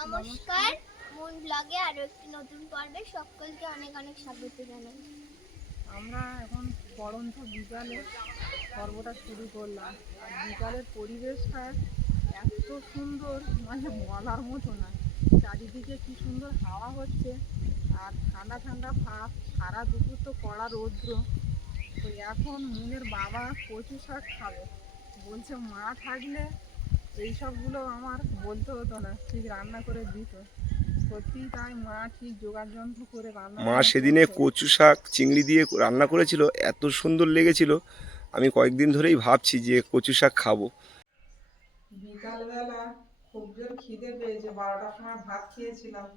নমস্কার, মুন ব্লগে আরো একটি নতুন পর্বে সকলকে অনেক অনেক স্বাগত জানাই। আমরা এখন পড়ন্ত বিকালে পর্বটা শুরু করলাম। আর বিকালের পরিবেশটা এত সুন্দর, মানে বলার মতো না। চারিদিকে কি সুন্দর হাওয়া হচ্ছে আর ঠান্ডা ঠান্ডা ভাব। সারা দুপুর তো কড়া রৌদ্র। তো এখন মুনের বাবা কচু শাক খাবে বলছে। মা থাকলে এইসবগুলো আমার বলতে হতো না, ঠিক রান্না করে দিত। সত্যি তাই, মা ঠিক জোগাড় যন্ত্র করে রান্না। মা সেদিনে কচু শাক চিংড়ি দিয়ে রান্না করেছিল, এত সুন্দর লেগেছিল। আমি কয়েকদিন ধরেই ভাবছি যে কচু শাক খাবো। বিকালবেলা খুব জোর খিদে পেয়েছে, 12টার সময় ভাত খেয়েছিলাম।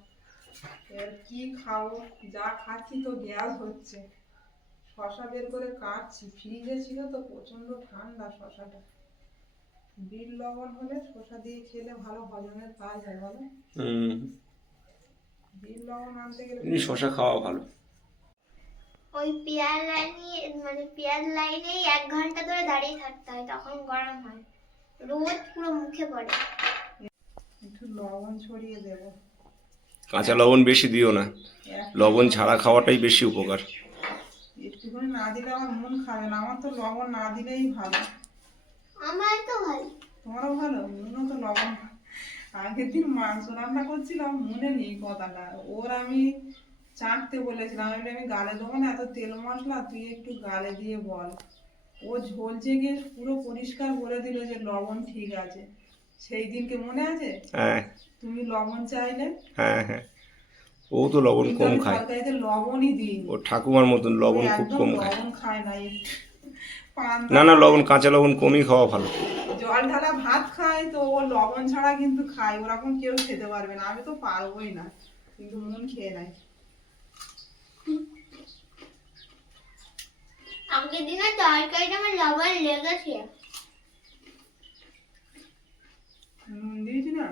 এর কি খাবো, যা খাচ্ছি তো গ্যাস হচ্ছে। শশা বের করে কাটছি, ফ্রিজে ছিল তো প্রচন্ড ঠান্ডা শশাটা। বিট লবণ হলে শশা দিয়ে খেলে ভালো হজমের কাজ হয়, বলো। বিট লবণ আনতে গেলে শশা খাওয়া ভালো। ওই পেঁয়াজ লাইনেই 1 ঘন্টা ধরে দাঁড়িয়ে থাকতে হয়, তখন গরম হয়, রোদ পুরো মুখে পড়ে। একটু লবণ ছড়িয়ে দেবো। কাঁচা লবণ বেশি দিও না, লবণ ছাড়া খাওয়াটাই বেশি উপকার। একটুখানি না দিলে আমার মন খাবে না। আমার তো লবণ না দিলেই ভালো। আমার তো ভালো। তোমারও ভালো, মনও তো লবণ। আগের দিন মাংস রান্না করছিলাম, মনে নেই কথাটা। ওর আমি চাটতে বলেছিলাম, আমি গালে দেবো না, এত তেল মশলা, তুই একটু গালে দিয়ে বল। ও ঝোল চেগে পুরো পরিষ্কার করে দিল যে লবণ ঠিক আছে। সেই দিনকে মনে আছে? হ্যাঁ তুমি লবণ চাইলে। হ্যাঁ হ্যাঁ, ও তো লবণ কিন্তু কম আমি খায়। তরকারিতে লবণই দিই। ও ঠাকুমার মতন লবণ খুব একদম কম খায়। লবণ খায় না। না না, লবণ কাঁচা লবণ কমই খাওয়া ভালো। জল ঢালা ভাত খায় তো ও লবণ ছাড়া কিন্তু খায়। ওরকম কেউ খেতে পারবে না, আমি তো পারবোই না, কিন্তু মন খেয়ে নেয়। আগের দিনের তরকারিটা আমার লবণ লেগেছে। নুন দিয়েছি না,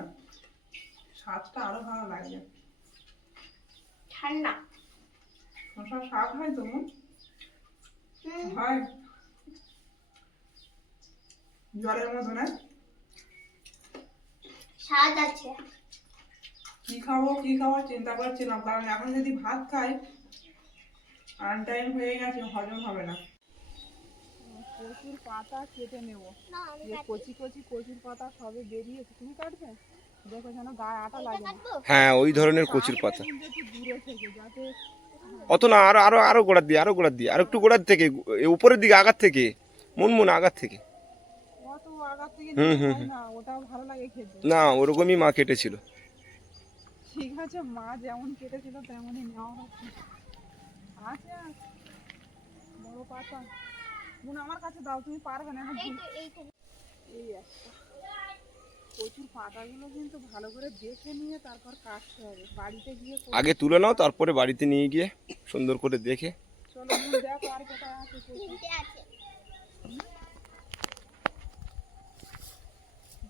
স্বাদটা আরো ভালো লাগে। ঠান্ডা শশার স্বাদ হয় তো হয় জলের মতো না? স্বাদ আছে। কি খাবো চিন্তা করছিলাম, কারণ এখন যদি ভাত খাই আনটাইম হয়ে গেছে, হজম হবে না। কচুর পাতা কেটে নেবো। যে কচি কচি কচুর পাতা সবে বেরিয়েছে, তুমি কাটবে? দেখো যেন গায়ে আটা লাগে না। হ্যাঁ, ওই ধরনের কচুর পাতা। কিন্তু একটু দূরে থেকে, যাতে অত না, আরো আরো আরো গোড়ার দিয়ে, আরো একটু গোড়ার থেকে, উপরের দিকে, আগার থেকে, মুনমুন আগার থেকে। অত আগার থেকে হুম হুম হয় না, ওটাও ভালো লাগে খেতে। না, ওরকমই মা কেটেছিল। ঠিক আছে, মা যেমন কেটেছিল তেমনই নেওয়া হচ্ছে। আছে বড় পাতা, মনে আমার কাছে দাও, তুমি পারবে না এখন। এই একটা কচুর পাতাগুলো কিন্তু ভালো করে দেখে নিয়ে তারপর কাটতে হবে। বাড়িতে গিয়ে আগে তুলে নাও, তারপরে বাড়িতে নিয়ে গিয়ে সুন্দর করে দেখে। চলো দেখো আর কোথায় আছে কচু।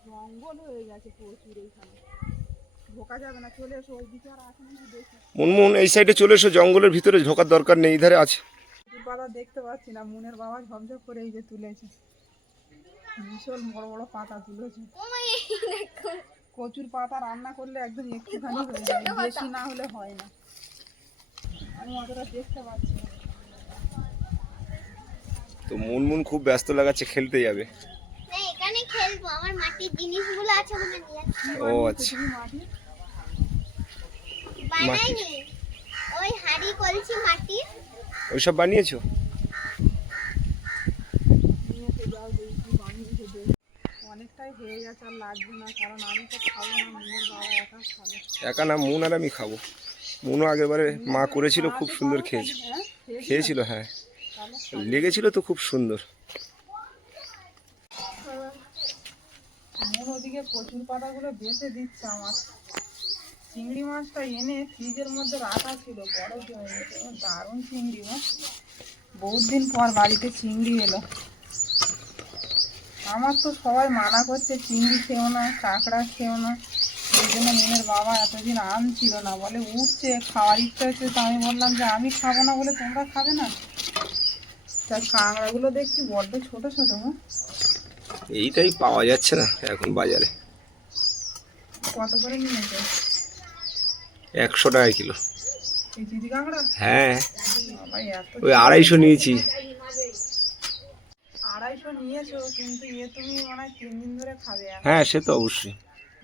জঙ্গল হয়ে গেছে প্রচুর, এইখানে ঢোকা যাবে না। চলে এসো, ওই দিকে আর আছে নাকি দেখি। মুনমুন এই সাইডে চলে এসো, জঙ্গলের ভিতরে ঢোকার দরকার নেই, ধারে আছে। কচুর পাতা দেখতে পাচ্ছি না। মুনের বাবা ঝপঝপ করে এই যে তুলেছে, ভীষণ বড় বড় পাতা তুলেছে। কচুর পাতা রান্না করলে একদম একটুখানি হয়ে যায়, বেশি না হলে হয় না। আমি অতটা দেখতে পাচ্ছি না। তো মুনমুন খুব ব্যস্ত লাগাচ্ছে, খেলতে যাবে। না, এখানে খেলবো, আমার মাটির জিনিসগুলো আছে ওখানে নিয়ে ও আচ্ছা, তুমি মাটি বানাইনি। ওই হাঁড়ি কলছি মাটি ওইসব বানিয়েছো? নিয়েতে যাও, দেখি বানিয়েছে দেখ। অনেকটাই হয়ে গেছে, আর লাগবে না, কারণ আমি তো খাবো না, মুনের বাবা একা খাবে। একা না, মুন আর আমি খাবো। মুনও আগেরবারে মা করেছিল, খুব সুন্দর খেয়েছে। খেয়েছিল, হ্যাঁ, লেগেছিল তো খুব সুন্দর। মুন ওদিকে কচুর পাতাগুলো বেঁচে দিচ্ছে আমার। চিংড়ি মাছটা এনে ফ্রিজের মধ্যে রাখা ছিল, বড় দারুণ চিংড়ি মাছ। বহুত দিন পর বাড়িতে চিংড়ি এলো। আমার তো সবাই মানা করছে চিংড়ি খেও না, কাঁকড়া খেও না। ওই জন্য মুনের বাবা এতদিন আনছিল না, বলে উঠছে খাওয়ার ইচ্ছা হচ্ছে। তো আমি বললাম যে আমি খাবো না বলে তোমরা খাবে না। তার কাঁকড়াগুলো দেখছি বড্ড ছোট ছোট। এইটাই পাওয়া যাচ্ছে না এখন বাজারে। কত করে নিয়েছে? 100 টাকা কিলো। এই চিদি কাঁকড়া হ্যাঁ, বাবা, এত ওই 250 নিয়েছি। 250 নিয়েছো, কিন্তু তুমি মনে হয় 3 দিন ধরে খাবে। হ্যাঁ, সে তো অবশ্যই।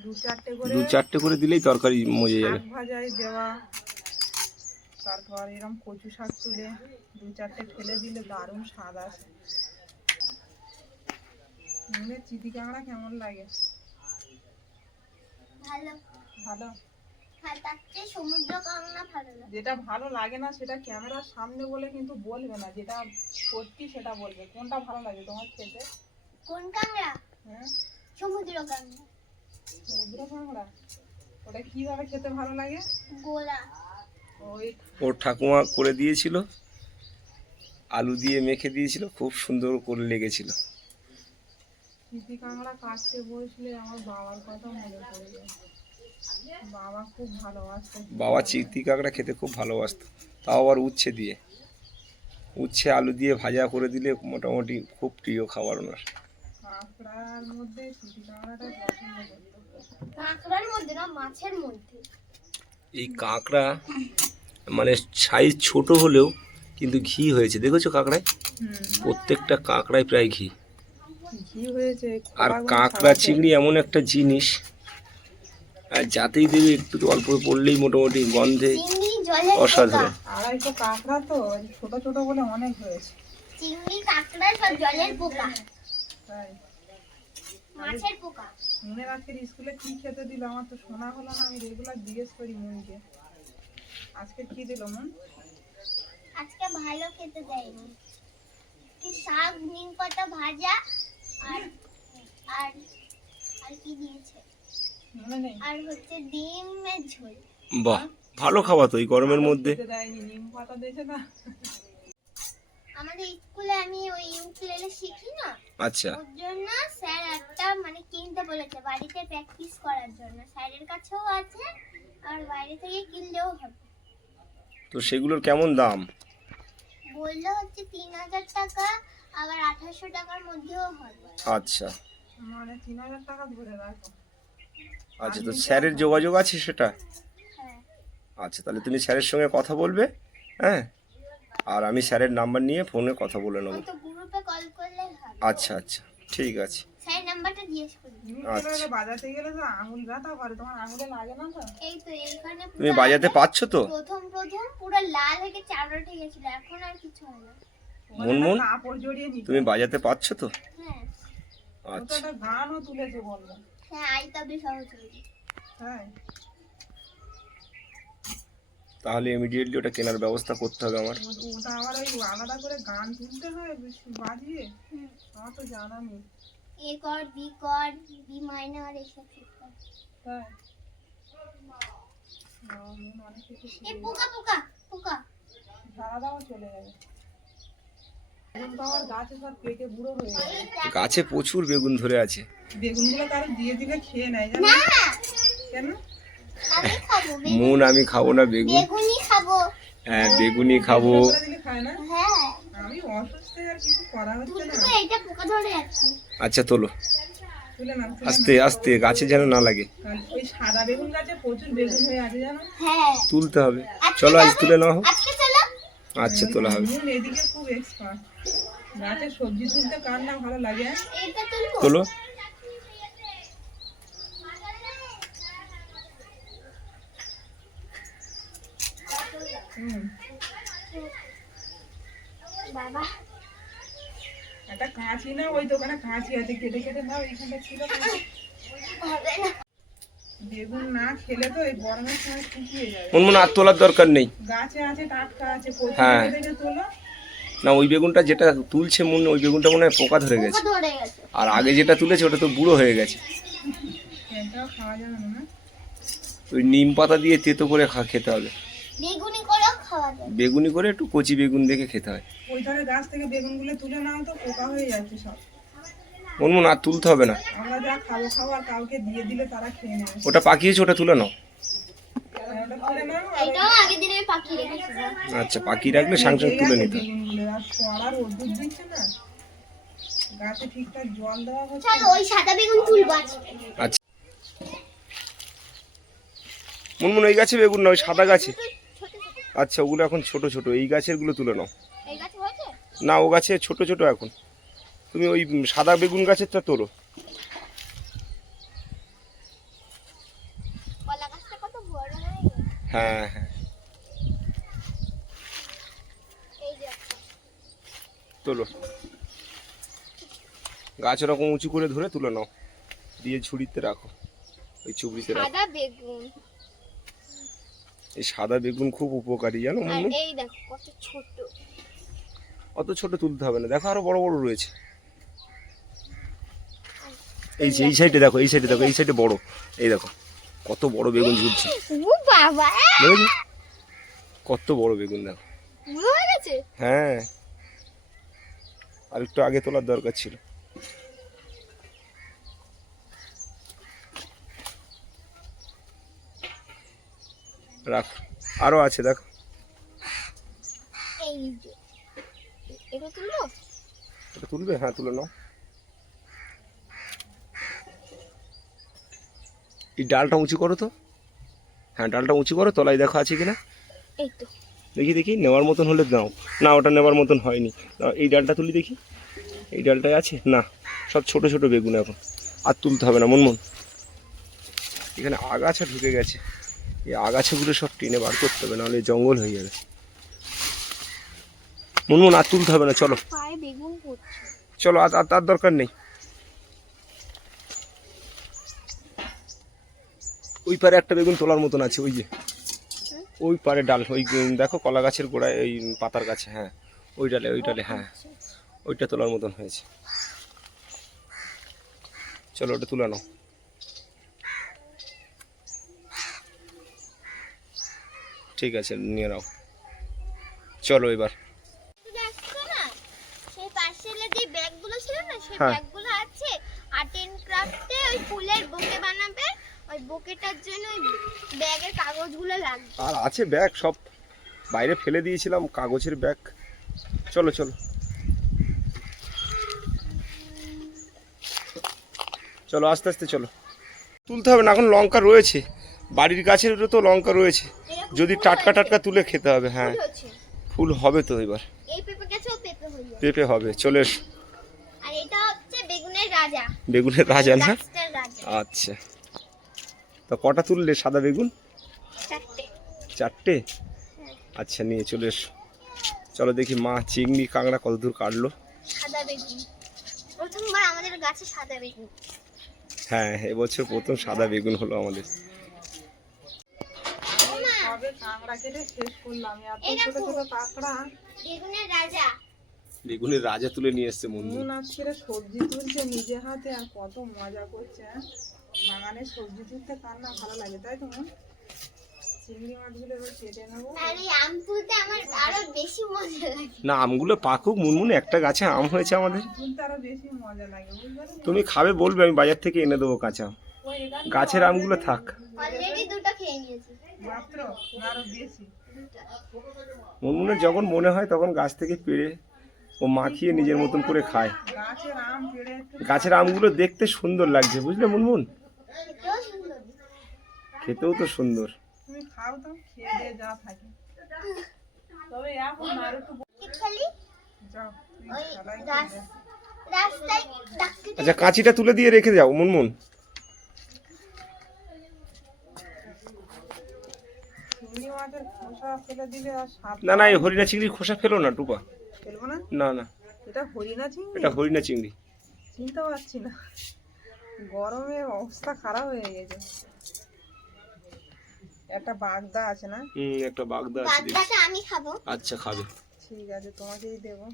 2-4টে করে 2-4টে করে দিলেই তরকারি মজে যাবে। শাক ভাজায় দেওয়া, তারপর এরকম কচু শাক তুলে 2-4টে ফেলে দিলে দারুণ স্বাদ আসে। নুনের চিদি কাঁকড়া কেমন লাগে? ভালো। ভালো। হ্যাঁ, তার চেয়ে সমুদ্র কাঁকড়া ভালো লাগে। যেটা ভালো লাগে না সেটা ক্যামেরার সামনে বলে কিন্তু বলবে না, যেটা সত্যি সেটা বলবে। কোনটা ভালো লাগে তোমার খেতে? কোন কাঁকড়া? হ্যাঁ, সমুদ্র কাঁকড়া। সমুদ্র কাঁকড়া। ওটা কিভাবে খেতে ভালো লাগে? গোলা। ওই ওর ঠাকুমা করে দিয়েছিল, আলু দিয়ে মেখে দিয়েছিল, খুব সুন্দর করে লেগেছিল। চিতি কাঁকড়া কাটতে বসলে আমার বাবার কথা মনে পড়ে যায়। বাবা খুব ভালোবাসতো। বাবা চিংড়ি কাঁকড়া খেতে খুব ভালোবাসতো, তাও আবার উচ্ছে দিয়ে। উচ্ছে আলু দিয়ে ভাজা করে দিলে মোটামুটি খুব প্রিয় খাবার ওনার। কাঁকড়ার মধ্যে চিতি কাঁকড়াটা পছন্দ করতো। কাঁকড়ার মধ্যে না, মাছের মধ্যে। এই কাঁকড়া মানে সাইজ ছোট হলেও কিন্তু ঘি হয়েছে, দেখেছো কাঁকড়ায়? প্রত্যেকটা কাঁকড়ায় প্রায় ঘি। ঘি হয়েছে। আর কাঁকড়া চিংড়ি এমন একটা জিনিস, আর যাতেই দেবে একটু অল্প পড়লেই মোটামুটি গন্ধে চিংড়ি জলের অসাধারণ। 250 কাঁকড়া তো ছোট ছোট বলে অনেক হয়েছে। চিংড়ি কাঁকড়া সব জলের পোকা, তাই মাছের পোকা। মুনের আজকের স্কুলে কি খেতে দিল আমার তো শোনা হলো না। আমি রেগুলার জিজ্ঞেস করি মুনকে, আজকে কি দিল মুন? আজকে ভালো খেতে দেয়নি। কি শাক, নিম পাতা ভাজা, আর আর আর কি দিয়েছে? মনে নেই। আর হচ্ছে ডিমের ঝোল। বাহ, ভালো খাওয়া তো এই গরমের মধ্যে। খেতে দেয়নি, নিম পাতা দিয়েছে না। আমাদের স্কুলে আমি ওই ইউকুলেলে শিখি না, আচ্ছা, ওর জন্য স্যার একটা মানে কিনতে বলেছে বাড়িতে প্র্যাকটিস করার জন্য। স্যারের কাছেও আছে আর বাইরে থেকে কিনলেও হবে। তো সেগুলোর কেমন দাম? বললো হচ্ছে 3000 টাকা, আবার 2800 টাকার মধ্যেও হবে। আচ্ছা মানে 3000 টাকা ধরে রাখো। আচ্ছা, তো স্যারের যোগাযোগ আছে সেটা? হ্যাঁ, আচ্ছা, তাহলে তুমি স্যারের সঙ্গে কথা বলবে, হ্যাঁ, আর আমি স্যারের নাম্বার নিয়ে ফোনে কথা বলে নেবো। ওই তো গ্রুপে কল করলে হবে। আচ্ছা আচ্ছা, ঠিক আছে। স্যার নাম্বারটা জিজ্ঞেস করুন। আচ্ছা। বাজাতে গেলে তো আঙুল ব্যথা করে, তোমার আঙুলে লাগে না তো? এই তো এইখানে তুমি বাজাতে পারছো তো? প্রথম পুরো লাল হয়ে চার উঠে গেছিল, এখন আর কিছু হয় না। মুনমুন, কাপড় জড়িয়ে নিতে। তুমি বাজাতে পারছো তো? হ্যাঁ ও তো আচ্ছা, একটা গানও তুলেছে বললো। হ্যাঁ, আই তবে সহজ হয়েছে। হ্যাঁ, তাহলে ইমিডিয়েটলি ওটা কেনার ব্যবস্থা করতে হবে আমার। ওটা আবার ওই আলাদা করে গান তুলতে হয় বাজিয়ে? আমার তো জানা নেই। এ কর, বি মাইনর এসব শিখতে হয়। তাই অনেক কিছু এই পোকা পোকা পোকা। সারা দাও চলে যাবে। এখন তো আমার গাছে সব পেকে বুড়ো হয়ে গেছে। গাছে প্রচুর বেগুন ধরে আছে। বেগুনগুলো তার দিয়ে দিলে খেয়ে নেয়, জানো? না, কেন? আমি খাবো মুন, আমি খাবো না বেগুন। বেগুনি খাবো। হ্যাঁ, বেগুনি খাবো। বেগুনগুলো দিলে খায় না? হ্যাঁ, আমি অসুস্থ, আর কিছু করা হচ্ছে না। কিন্তু এইটা পোকা ধরে যাচ্ছে। আচ্ছা, তোলো তুলে নাও, তুলে আস্তে আস্তে, গাছে যেন না লাগে। নাও। ওই সাদা বেগুন গাছে প্রচুর বেগুন হয়ে আছে, জানো? হ্যাঁ, তুলতে হবে। চলো আজ তুলে নেওয়া হোক। আজকে চলো। আচ্ছা, তোলা হবে। নুন এদিকে খুব এক্সপার্ট। গাছের সবজি তুলতে কার না ভালো লাগে? এইটা তুলবো। তোলো। হুম, বাবা, একটা কাঁচি না, ওই দোকানে কাঁচি আছে, কেটে কেটে নাও। এইখানটা ছিল না। হবে না। বেগুন না খেলে তো এই গরমের সময় শুকিয়ে যাবে। মুনমুন, আর তোলার দরকার নেই। গাছে আছে, টাটকা আছে, কচি হ্যাঁ। থেকে তোলো। না, ওই বেগুনটা যেটা তুলছে মুন, ওই বেগুনটা মনে হয় পোকা ধরে পোকা গেছে। ধরে গেছে। আর আগে যেটা তুলেছে ওটা তো বুড়ো হয়ে গেছে। এটাও খাওয়া যাবে না। ওই নিম পাতা দিয়ে তেতো করে খেতে হবে। বেগুনি করেও খাওয়া যায়। বেগুনি করে একটু কচি বেগুন দেখে খেতে হয়। ওই ধারে গাছ থেকে বেগুনগুলো তুলে নাও, তো পোকা হয়ে যাচ্ছে সব। মুনমুন, আর তুলতে হবে না। আমরা যা খাবো আর কাউকে দিয়ে দিলে তারা খেয়ে নেবে। ওটা পাকিয়েছে, ওটা তুলে নাও। ওটা তুলে নাও। আর এটাও আগের দিনের পাখি রেখেছিলাম। আচ্ছা, পাকি রাখলে সাংসা এই তুলে আছে নিতে হবে। বেগুনগুলো, আর খরা রোদ্দুর দিচ্ছে না, গাছে ঠিকঠাক জল দেওয়া হচ্ছে চলো ওই সাদা বেগুন তুলবো আজকে। আচ্ছা, মুনমুন এই গাছে বেগুন না, ওই সাদা গাছে। ছোট ছোট। আচ্ছা, ওগুলো এখন ছোট ছোট, এই গাছের গুলো তুলে নাও। এই গাছে হয়েছে? না, ও গাছে ছোট ছোট এখন। তুমি ওই সাদা বেগুন গাছেরটা তোলো। কলা গাছটা কত বড় হয়ে গেছে। হ্যাঁ হ্যাঁ, এই যে একটা। তোলো। গাছ ওরকম উঁচু করে ধরে তুলে নাও, দিয়ে ঝুড়িতে রাখো, ওই চুবড়িতে রাখো। সাদা বেগুন। এই সাদা বেগুন খুব উপকারী জানো আর মুনমুন। এই দেখো কত ছোট। অত ছোট তুলতে হবে না, দেখো আরো বড় বড় রয়েছে। এই যে এই সাইডে দেখো, এই সাইডে দেখো, এই সাইডে বড়, এই দেখো কত বড় বেগুন ঝুলছে। ও বাবা, দেখেছো কত বড় বেগুন, দেখো। বুড়ো হয়ে গেছে। হ্যাঁ, আর একটু আগে তোলার দরকার ছিল। রাখ, আরো আছে দেখো। এই যে এটা তুললো। এটা তুলবে? হ্যাঁ, তুলে নাও। এই ডালটা উঁচু করো তো। হ্যাঁ, ডালটা উঁচু করো, তলায় দেখো আছে কিনা। এই তো। দেখি দেখি, নেওয়ার মতন হলে দাও। না, ওটা নেওয়ার মতন হয়নি। এই ডালটা তুলি দেখি, এই ডালটায় আছে না। সব ছোট ছোট বেগুন এখন, আর তুলতে হবে না মুনমুন। এখানে আগাছা ঢুকে গেছে, এই আগাছাগুলো সব টেনে বার করতে হবে, নাহলে জঙ্গল হয়ে যাবে। মুনমুন আর তুলতে হবে না, চলো পায়ে বেগুন পড়ছে। চলো, আর তার দরকার নেই। ওই পারে একটা বেগুন তোলার মতন আছে, ওই যে ওই পারে ডাল, ওই দেখো কলা গাছের গোড়ায়, ওই পাতার কাছে। হ্যাঁ, ওই ডালে, ওই ডালে। হ্যাঁ, ওইটা তোলার মতন হয়েছে। চলো, ওটা তুলে নাও। ঠিক আছে, নিয়ে নাও। চলো এবার। দেখছো না, সেই পার্সেলে যে ব্যাগগুলো ছিল না, সেই হ্যাঁ। ব্যাগগুলো আছে আর্ট এন্ড ক্রাফটে। ওই ফুলের বোকে বানাবে, ওই বোকেটার জন্য ওই ব্যাগের কাগজগুলো লাগবে। আর আছে ব্যাগ, সব বাইরে ফেলে দিয়েছিলাম, কাগজের ব্যাগ। চলো চলো চলো, আস্তে আস্তে চলো। তুলতে হবে না, এখন লঙ্কা রয়েছে, বাড়ির গাছের তো লঙ্কা রয়েছে, যদি টাটকা টাটকা তুলে খেতে হবে। হ্যাঁ, ফুল হচ্ছে। ফুল হবে তো এবার, এই পেঁপে গাছেও পেঁপে হলো। পেঁপে হবে। চলে এসো। আর এটা হচ্ছে বেগুনের রাজা। বেগুনের রাজা না? গাছটার রাজা। আচ্ছা, তা কটা তুললে সাদা বেগুন? 4টে। 4টে? আচ্ছা, নিয়ে চলে এসো। চলো দেখি মা চিংড়ি কাঁকড়া কত দূর কাটলো। সাদা বেগুন প্রথমবার আমাদের গাছে সাদা বেগুন। হ্যাঁ, এবছর প্রথম সাদা বেগুন হলো আমাদের। সবে কাঁকড়া কেটে শেষ করলাম, এত এই ছোট দেখো। ছোট কাঁকড়া। বেগুনের রাজা। বেগুনের রাজা তুলে নিয়ে এসছে মন্দির। নুন আজকে সবজি তুলছে নিজে হাতে, আর কত মজা করছে। বাগানে সবজি তুলতে কার না ভালো লাগে, তাই তো মন? চিংড়ি মাছগুলো এবার কেটে নেবো। আর এই আম তুলতে আমার আরো বেশি মজা লাগে। না, আমগুলো পাকুক মুনমুন, একটা গাছে আম হয়েছে আমাদের। তুলতে আরো বেশি মজা লাগে, বুঝলে তো? তুমি খাবে বলবে, আমি বাজার থেকে এনে দেবো কাঁচা আম। ওই এখানে গাছের আমগুলো থাক। অলরেডি দুটো খেয়ে নিয়েছি। মাত্র আরো বেশি। মুনমুনের যখন মনে হয় তখন গাছ থেকে পেড়ে ও মাখিয়ে নিজের মতন করে খায়। গাছের আম পেড়ে একটু গাছের আমগুলো দেখতে সুন্দর লাগছে, বুঝলে মুনমুন, খেতেও সুন্দর। খেতেও তো সুন্দর। তুমি খাও তো, খেয়ে দিয়ে যা থাকে। তবে এখন আর একটু কি খেলি? যাও, তুমি ওই খেলাই রাস্তায় ডাক্তার। আচ্ছা, কাঁচিটা তুলে দিয়ে রেখে যাও মুনমুন। চিংড়ি মাছের খোসা ফেলে দিলে আর স্বাদ না না, এই হরিণা চিংড়ির খোসা ফেলো না টুপা। ফেলবো না। না না, এটা হরিণা চিংড়ি? এটা হরিণা চিংড়ি। চিনতে পারছি না, গরমে অবস্থা খারাপ হয়ে গেছে। একটা বাগদা আছে না? একটা বাগদা আছে দেখছি। বাগদাটা আমি খাবো। আচ্ছা, খাবে। ঠিক আছে, তোমাকেই দেবো।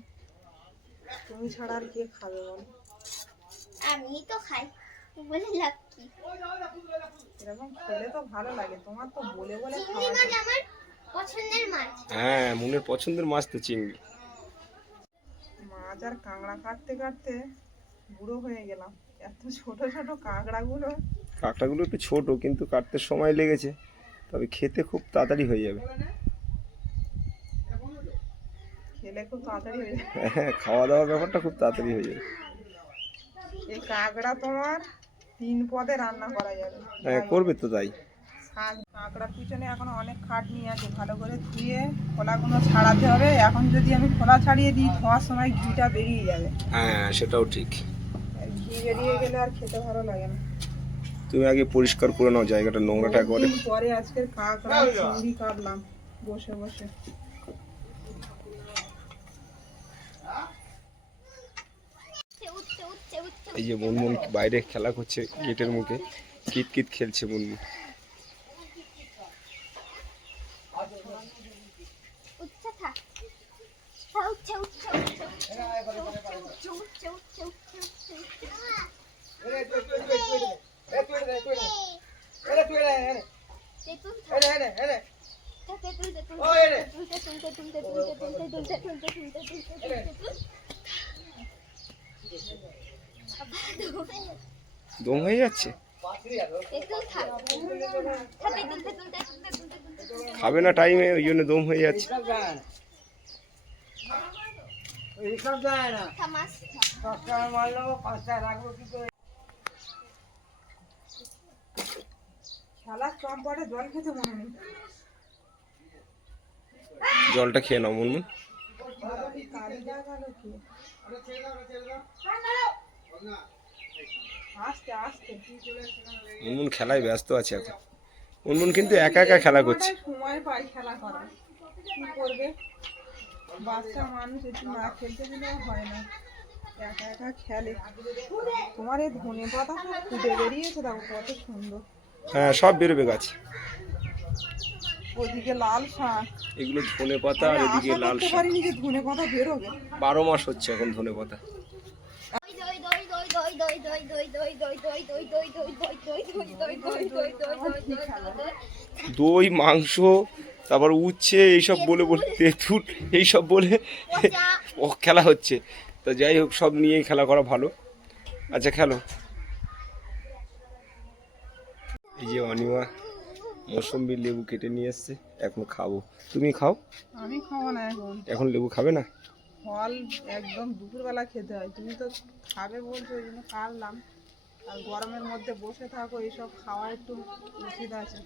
তুমি ছাড়া আর কে খাবে বলো? আমি তো খাই, বলে লাভ কি? এরকম খেলে তো ভালো লাগে, তোমার তো বলে বলে চিংড়ি খাওয়া মাছ আমার পছন্দের মাছ। হ্যাঁ, মনের পছন্দের মাছ তো চিংড়ি। মাছ আর কাঁকড়া কাটতে কাটতে বুড়ো হয়ে গেলাম। এত ছোট ছোট কাঁকড়াগুলো। কাঁকড়াগুলো একটু ছোট, কিন্তু কাটতে সময় লেগেছে, তবে খেতে খুব তাড়াতাড়ি হয়ে যাবে। খেলে খুব তাড়াতাড়ি হয়ে যায়। হ্যাঁ, খাওয়া দাওয়ার ব্যাপারটা খুব তাড়াতাড়ি হয়ে যাবে। এই কাঁকড়া তোমার 3 পদে রান্না করা যাবে। হ্যাঁ, করবে তো তাই। শাক কাঁকড়ার পিছনে এখনো অনেক খাটনি আছে, ভালো করে ধুয়ে খোলাগুলো ছাড়াতে হবে। এখন যদি আমি খোলা ছাড়িয়ে দিই ধোয়ার সময় ঘিটা বেরিয়ে যাবে, হ্যাঁ সেটাও ঠিক। আর ঘি বেরিয়ে গেলে আর খেতে ভালো লাগে না। তুমি আগে পরিষ্কার করে নাও জায়গাটা, নোংরাটা একবারে। বহুদিন পরে আজকের কাঁকড়া চিংড়ি কাটলাম বসে বসে। এই যে মুনমুন বাইরে খেলা করছে গেটের মুখে, কিত কিত খেলছে মুনমুন। দম হয়ে যাচ্ছে, খাবে না টাইমে, ওই জন্য দম হয়ে যাচ্ছে। খেলার চম্পটে জল খেতে মনে নেই। জলটা খেয়ে নাও মুনমুন। আস্তে আস্তে মুনমুন খেলায় ব্যস্ত আছে এখন। মুনমুন কিন্তু একা একা খেলা করছে। সময় পাই খেলা করার, কি করবে, বাচ্চা মানুষ একটু না খেলতে দিলেও হয় না, একা একা খেলে। তোমার এই ধনে পাতা ফুটে বেরিয়েছে, দেখো কত সুন্দর। হ্যাঁ সব বেরোবে গাছ। ওদিকে লাল শাক, এগুলো ধনে পাতা, আর এদিকে লাল শাক। পারিনি যে ধনে পাতা বেরোবে। 12 মাস হচ্ছে এখন ধনে পাতা। দই, মাংস, তারপর উচ্ছে, এইসব বলে বলে তেঁতুল, এইসব বলে ও খেলা হচ্ছে। তো যাই হোক, সব নিয়েই খেলা করা ভালো। আচ্ছা খেলো। এই যে অনিমা মৌসুম্বি লেবু কেটে নিয়ে এসছে, এখন খাবো। তুমি খাও। আমি খাবো না এখন, এখন লেবু খাবে না? ফল একদম দুপুরবেলা খেতে হয়, তুমি তো খাবে বলছো ওই জন্য কাটলাম। আর গরমের মধ্যে বসে থাকো, এইসব খাওয়া একটু উচিত আছে।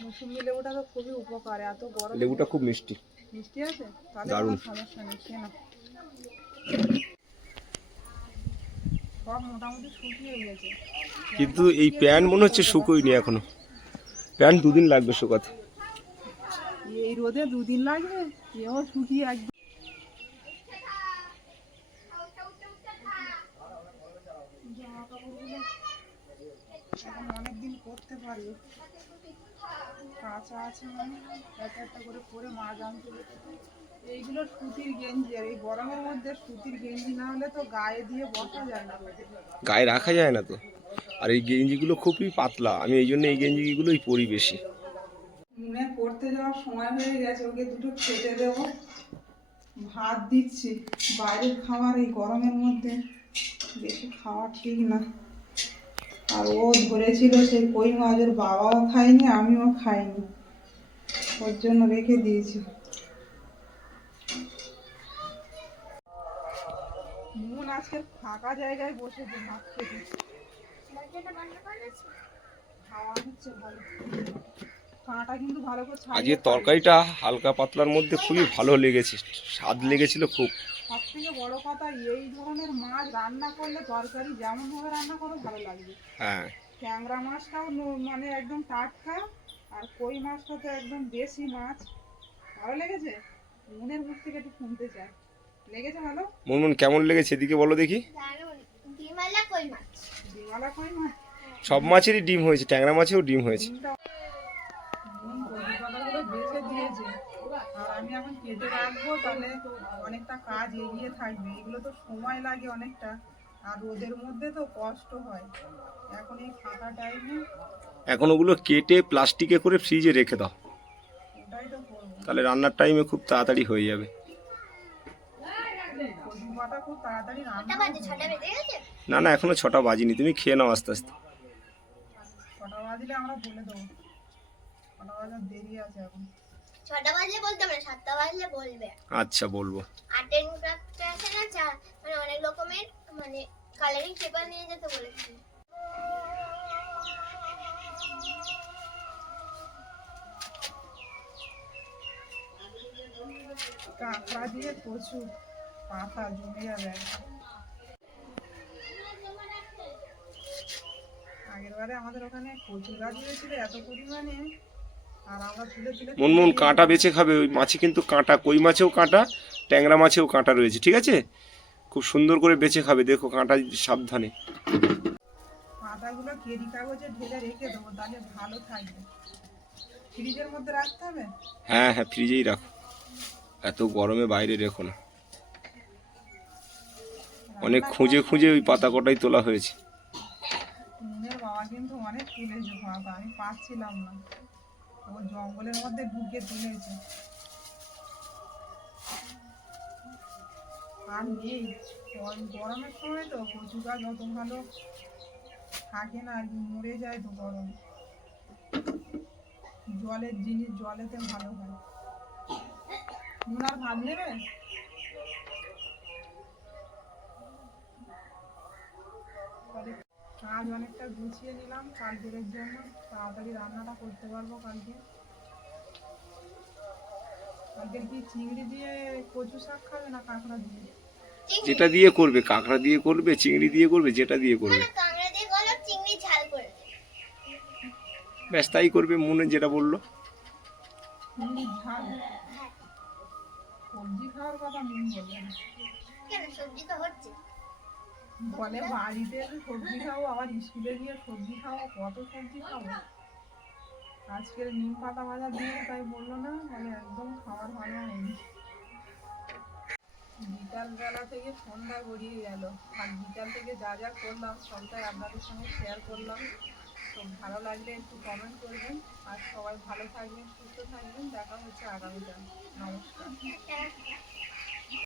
মৌসুম্বি লেবুটা তো খুবই উপকার, এত গরম। লেবুটা খুব মিষ্টি। মিষ্টি আছে, তাহলে দারুণ। কোনো সমস্যা নেই, খেয়ে নাও। সব মোটামুটি শুকিয়ে গেছে, কিন্তু এই প্যান্ট মনে হচ্ছে শুকোয়নি এখনো। প্যান্ট 2 দিন লাগবে শুকাতে। এই রোদে 2 দিন লাগবে, এও শুকিয়ে একদম। জামা কাপড়গুলো এখন অনেকদিন পরতে পারবে, কাঁচা আছে মানে একটা একটা করে পরে মাছ আনতে হবে। এইগুলো সুতির গেঞ্জি, আর এই গরমের মধ্যে সুতির গেঞ্জি না হলে তো গায়ে দিয়ে বসা যায় না রোদে। গায়ে রাখা যায় না তো। আর এই গেঞ্জিগুলো খুবই পাতলা, আমি এই জন্য এই গেঞ্জিগুলোই পরি বেশি। মুনে পড়তে যাওয়ার সময় হয়ে গেছে, ওকে দুটো খেতে দেবো। ভাত দিচ্ছি, বাইরের খাবার এই গরমের মধ্যে বেশি খাওয়া ঠিক না। আর ও ধরেছিল সেই কই মাছ, ওর বাবাও খায়নি আমিও খাইনি, ওর জন্য রেখে দিয়েছি। মন আজকে ফাঁকা জায়গায় বসেছে ভাত খেতে, খাওয়া হচ্ছে ভালো। কাঁটা কিন্তু ভালো করে ছাড়িয়ে আজকে তরকারিটা হালকা পাতলার মধ্যে খুবই ভালো লেগেছে, স্বাদ লেগেছিল খুব। সব থেকে বড় কথা, এই ধরনের মাছ রান্না করলে তরকারি যেমন ভাবে রান্না করো ভালো লাগবে। হ্যাঁ ট্যাংরা মাছটাও মানে একদম টাটকা, আর কই মাছটা তো একদম দেশি মাছ। ভালো লেগেছে, মনের মুখ থেকে একটু শুনতে চাই। লেগেছে ভালো? মুনমুন কেমন লেগেছে এদিকে বলো দেখি। ডিমালা কই মাছ। ডিমালা কই মাছ, সব মাছেরই ডিম হয়েছে, ট্যাংরা মাছেও ডিম হয়েছে। ডিমটা কচি পাতাগুলো বেছে দিয়েছে, আর আমি এখন কেটে রাখবো, তাহলে অনেকটা কাজ এগিয়ে থাকবে। এগুলো তো সময় লাগে অনেকটা, আর রোদের মধ্যে তো কষ্ট হয়। এখন এই ফাঁকা টাইমে এখন ওগুলো কেটে প্লাস্টিকে করে ফ্রিজে রেখে দাও, ওটাই তো করবো। তাহলে রান্নার টাইমে খুব তাড়াতাড়ি হয়ে যাবে। কচি পাতা খুব তাড়াতাড়ি কটা রান্না বাজে? 6টা বেজে গেছে? না না, এখনো 6টা বাজিনি, তুমি খেয়ে নাও আস্তে আস্তে। 6টা বাজলে আমরা বলে দেবো, 6টা বাজার দেরি আছে এখন। 6টা বাজলে বলতে হবে না, 7টা বাজলে বলবে। আচ্ছা বলবো। আর্ট এন্ড ক্রাফটে আছে না, মানে অনেক রকমের মানে কালারিং পেপার নিয়ে যেতে বলেছি। কাঁকড়া দিয়ে কচু পাতা জমে যাবে একদম। আগের বারে আমাদের ওখানে কচু গাছ হয়েছিল এত পরিমাণে, আর আমরা তুলে তুলে মনমোহন কাঁটা বেছে খাবে, ওই মাছে কিন্তু কাঁটা, কই মাছেও কাঁটা, ট্যাংরা মাছেও কাঁটা রয়েছে, ঠিক আছে? খুব সুন্দর করে বেছে খাবে, দেখো কাঁটা সাবধানে। পাতাগুলো কেরি কাগজে ঢেলে রেখে দেবো, তাহলে ভালো থাকবে। ফ্রিজের মধ্যে রাখতে হবে। হ্যাঁ হ্যাঁ, ফ্রিজেই রাখো, এত গরমে বাইরে রেখো না। অনেক খুঁজে খুঁজে ওই পাতা কটাই তোলা হয়েছে। মুনের বাবা কিন্তু অনেক তুলেছে পাতা, আমি পাচ্ছিলাম না, ও জঙ্গলের মধ্যে ঢুকে তুলেছে। আর নেই, গরমের সময় তো কচু গাছ অত ভালো থাকে না আর কি, মরে যায় তো গরমে। জলের জিনিস জলেতে ভালো হয়। নুন আর ভাত নেবে? কাজ অনেকটা গুছিয়ে নিলাম কালকের জন্য, তাড়াতাড়ি রান্নাটা করতে পারবো কালকে। কালকের কি চিংড়ি দিয়ে কচু শাক খাবে না কাঁকড়া দিয়ে? যেটা দিয়ে করবে, কাঁকড়া দিয়ে করবে, চিংড়ি দিয়ে করবে, যেটা দিয়ে করবে, কাঁকড়া দিয়ে করলে চিংড়ি ঝাল করে দেবে। ব্যাস তাই করবে, মনে যেটা বললো। চিংড়ি ঝাল? সবজি খাওয়ার কথা মন বলবে না। কেন, সবজি তো হচ্ছে। বলে বাড়িতে সবজি খাবো, আবার স্কুলে গিয়ে সবজি খাবো, কত সবজি খাবো। আজকের নিম পাতা ভাজা দিয়ে তাই বললো না, বলে একদম খাবার ভালো হয়নি। বিকালবেলা থেকে সন্ধ্যা গড়িয়ে গেল, আর বিকাল থেকে যা যা করলাম সবটাই আপনাদের সঙ্গে শেয়ার করলাম। তো ভালো লাগলে একটু কমেন্ট করবেন, আর সবাই ভালো থাকবেন, সুস্থ থাকবেন। দেখা হচ্ছে আগামীকাল। নমস্কার।